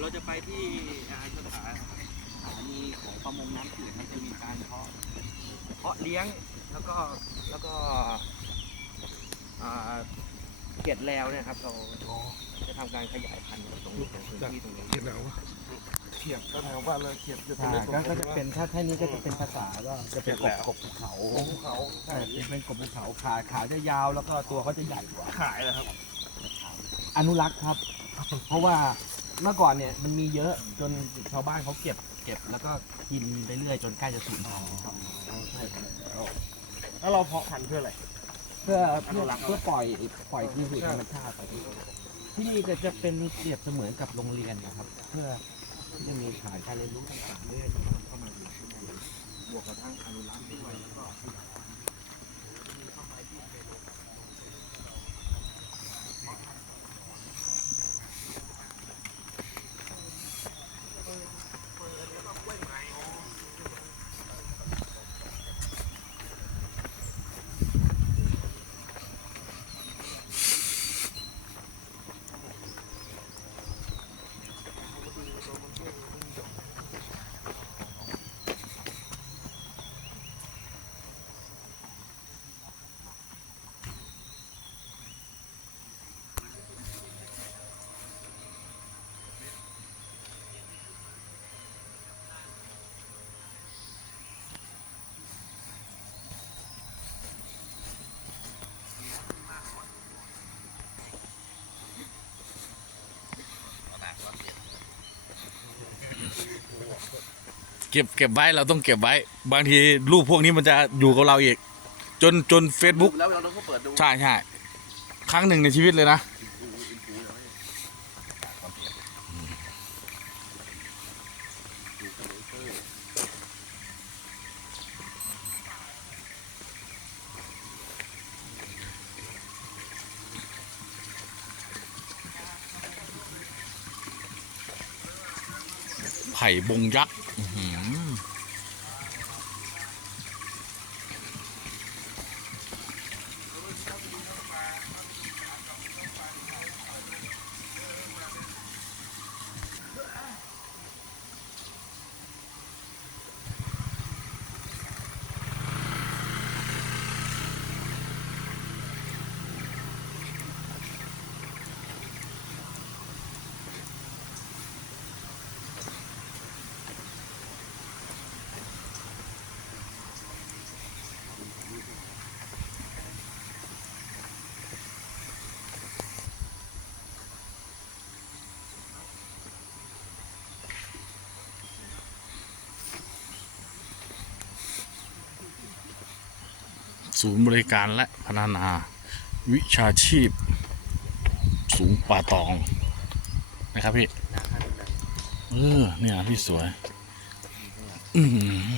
ยวเราจะไปที่อ่าสถานสถานีของประมงน้ำจืดมันจะมีการเพาะเพาะเลี้ยงแล้วก็แล้วก็อ่าเกล็ดแล้วเนี่ยครับเราจะทำการขยายพันธุ์ตรงนี้ตรงพื้นที่ตรงนี้เขียนเอาเขียบก็แถวบ้านเลยเขียบจะอ่าก็ก็จะเป็นถ้าแค่นี้ก็จะเป็นภาษาก็จะเป็นกบกบภูเขาภูเขาใช่เป็นกบภูเขาขาขาจะยาวแล้วก็ตัวเขาจะใหญ่กว่าขายนะครับ อนุรักษ์ครับ เพราะว่า เมื่อก่อนเนี่ยมันมีเยอะจนชาวบ้านเขาเก็บเก็บแล้วก็กินไปเรื่อยจนใกล้จะสูญพันธุ์ครับใช่ครับแล้วเราเพาะพันธุ์เพื่ออะไร เพื่อเพื่อเพื่อปล่อยปล่อยคืนสู่ธรรมชาติไปที่นี่จะจะเป็นเปรียบเสมือนกับโรงเรียนนะครับ เพื่อที่จะมีฐานการเรียนรู้ต่างๆเรื่อยๆเข้ามาอยู่ข้างในบวกกับทั้งอนุรักษ์ด้วยแล้วก็ เก็บเก็บไว้เราต้องเก็บไว้ บางทีรูปพวกนี้มันจะอยู่กับเราอีก จนจน Facebook แล้วเราต้องเปิดดูใช่ใช่ครั้งหนึ่งในชีวิตเลยนะ ไผ่บงยักษ์อื้อหือ ศูนย์บริการและพัฒนา วิชาชีพ สูงป่าตอง นะครับพี่ เออ เนี่ยพี่สวย อืม